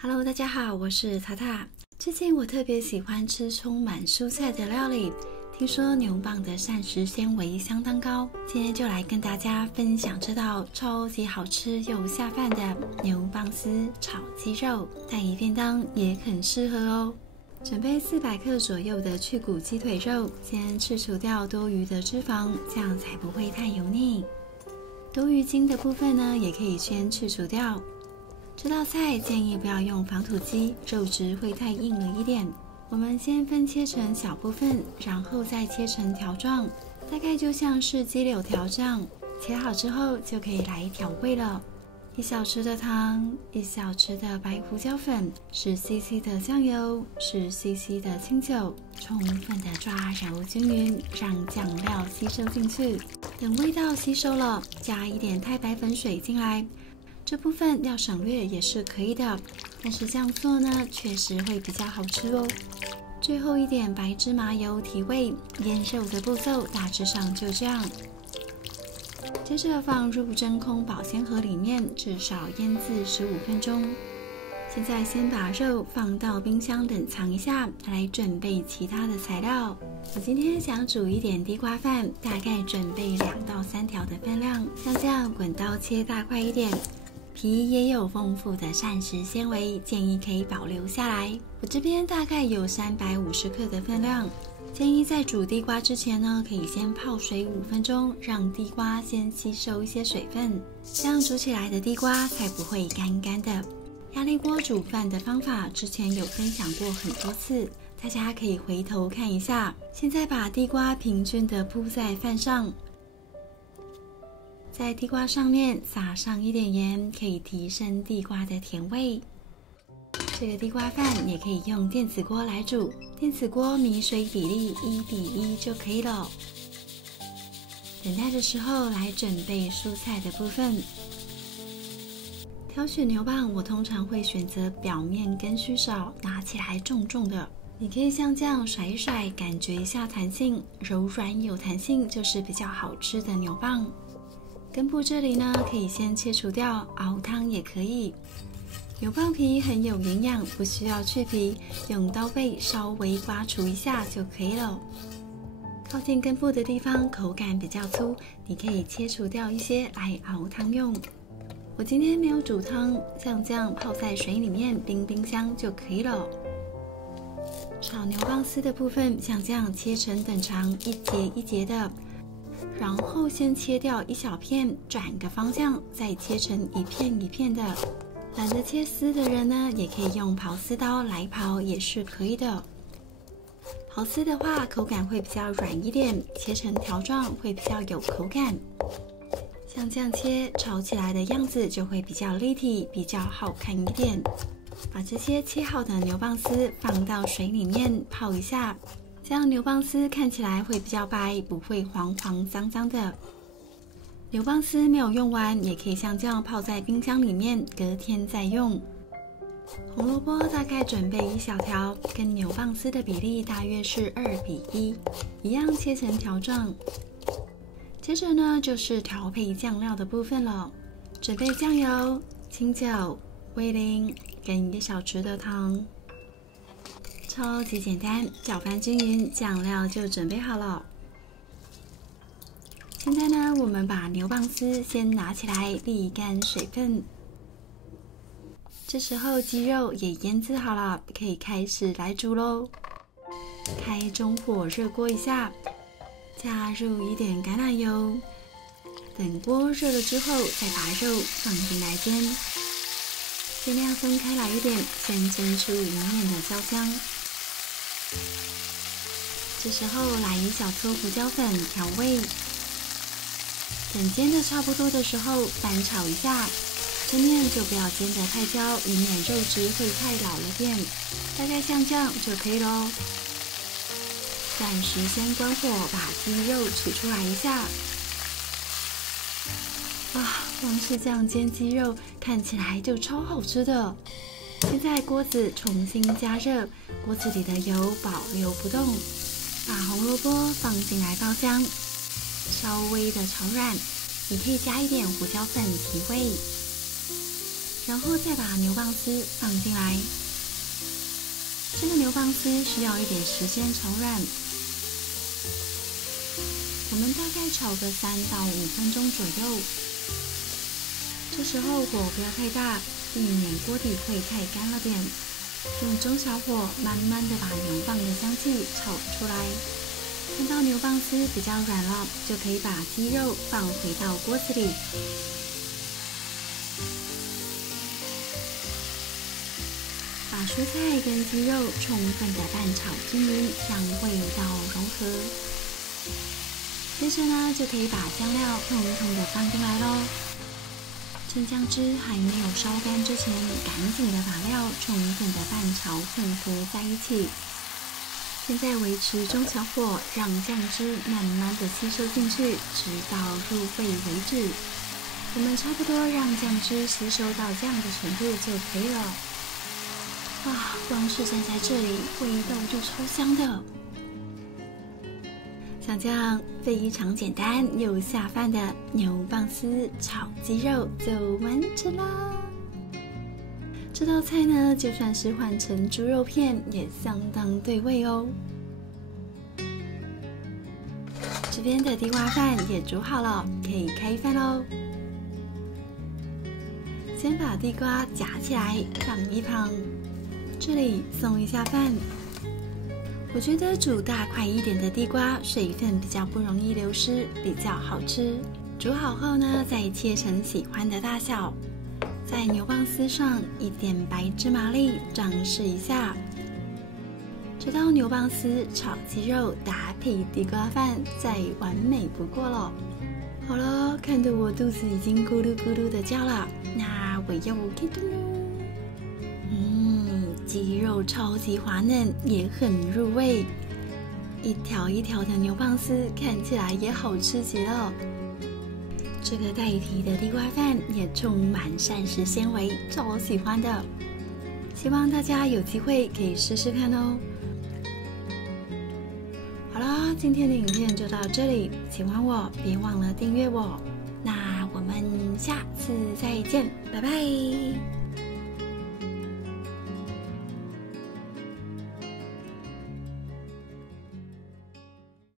Hello， 大家好，我是塔塔。最近我特别喜欢吃充满蔬菜的料理，听说牛蒡的膳食纤维相当高，今天就来跟大家分享这道超级好吃又下饭的牛蒡丝炒鸡肉，带一便当也很适合哦。准备400克左右的去骨鸡腿肉，先去除掉多余的脂肪，这样才不会太油腻。多余筋的部分呢，也可以先去除掉。这道菜建议不要用防土鸡，肉质会太硬了一点。我们先分切成小部分，然后再切成条状，大概就像是鸡柳条这样。切好之后就可以来调味了：1小匙的糖，1小匙的白胡椒粉，10cc 的酱油，10cc 的清酒，充分的抓揉均匀，让酱料吸收进去。等味道吸收了，加一点太白粉水进来。这部分要省略也是可以的，但是这样做呢，确实会比较好吃哦。最后一点白芝麻油提味，腌肉的步骤大致上就这样。接着放入真空保鲜盒里面，至少腌制15分钟。现在先把肉放到冰箱冷藏一下，来准备其他的材料。我今天想煮一点地瓜饭，大概准备2到3条的分量，像这样滚刀切大块一点。皮也有丰富的膳食纤维，建议可以保留下来。我这边大概有350克的分量，建议在煮地瓜之前呢，可以先泡水5分钟，让地瓜先吸收一些水分，这样煮起来的地瓜才不会干干的。压力锅煮饭的方法之前有分享过很多次，大家可以回头看一下。现在把地瓜平均的铺在饭上，在地瓜上面撒上一点盐，可以提升地瓜的甜味。这个地瓜饭也可以用电子锅来煮，电子锅米水比例1比1就可以了。等待的时候来准备蔬菜的部分。挑选牛蒡，我通常会选择表面根须少，拿起来重重的。你可以像这样甩一甩，感觉一下弹性，柔软有弹性就是比较好吃的牛蒡。根部这里呢，可以先切除掉，熬汤也可以。牛蒡皮很有营养，不需要去皮，用刀背稍微刮除一下就可以了。靠近根部的地方口感比较粗，你可以切除掉一些来熬汤用。我今天没有煮汤，像这样泡在水里面冰箱就可以了。炒牛蒡丝的部分，像这样切成等长，一节一节的。然后先切掉一小片，转个方向，再切成一片一片的。懒得切丝的人呢，也可以用刨丝刀来刨，也是可以的。刨丝的话，口感会比较软一点，切成条状会比较有口感。像这样切，炒起来的样子就会比较立体，比较好看一点。把这些切好的牛蒡丝放到水里面泡一下。这样牛蒡丝看起来会比较白，不会黄黄脏脏的。牛蒡丝没有用完，也可以像这样泡在冰箱里面，隔天再用。红萝卜大概准备1小条，跟牛蒡丝的比例大约是2比1，一样切成条状。接着呢，就是调配酱料的部分了。准备酱油、清酒、味淋跟1小匙的糖。超级简单，搅拌均匀，酱料就准备好了。现在呢，我们把牛蒡丝先拿起来沥干水分。这时候鸡肉也腌制好了，可以开始来煮咯。开中火热锅一下，加入一点橄榄油，等锅热了之后，再把肉放进来煎。尽量分开来一点，先蒸出里面的焦香。这时候来1小撮胡椒粉调味。等煎的差不多的时候，翻炒一下。这面就不要煎得太焦，以免肉质会太老了点。大概像这样就可以咯。暂时先关火，把鸡肉取出来一下。光是这样煎鸡肉，看起来就超好吃的。现在锅子重新加热，锅子里的油保留不动。把红萝卜放进来爆香，稍微的炒软，你可以加一点胡椒粉提味。然后再把牛蒡丝放进来。这个牛蒡丝需要一点时间炒软，我们大概炒个3到5分钟左右。这时候火不要太大，避免锅底会太干了点。用中小火慢慢的把牛蒡的香气炒出来。看到牛蒡丝比较软了，就可以把鸡肉放回到锅子里。把蔬菜跟鸡肉充分的拌炒均匀，让味道融合。接着呢，就可以把酱料统统的放进来咯。趁酱汁还没有烧干之前，赶紧的把料充分的拌炒混合在一起。现在维持中小火，让酱汁慢慢的吸收进去，直到入味为止。我们差不多让酱汁吸收到这样的程度就可以了。哇，光是站在这里，味道就超香的。像这样非常简单又下饭的牛蒡丝炒鸡肉就完成啦。这道菜呢，就算是换成猪肉片也相当对味哦。这边的地瓜饭也煮好了，可以开饭喽。先把地瓜夹起来放一旁，这里送一下饭。我觉得煮大块一点的地瓜，水分比较不容易流失，比较好吃。煮好后呢，再切成喜欢的大小。在牛蒡丝上一点白芝麻粒，装饰一下。这道牛蒡丝炒鸡肉搭配地瓜饭，再完美不过了。好了，看得我肚子已经咕噜咕噜的叫了，那我要开动喽。鸡肉超级滑嫩，也很入味。一条一条的牛蒡丝看起来也好吃极了。这个代替的地瓜饭也充满膳食纤维，超喜欢的。希望大家有机会可以试试看哦。好啦，今天的影片就到这里，喜欢我别忘了订阅我。那我们下次再见，拜拜。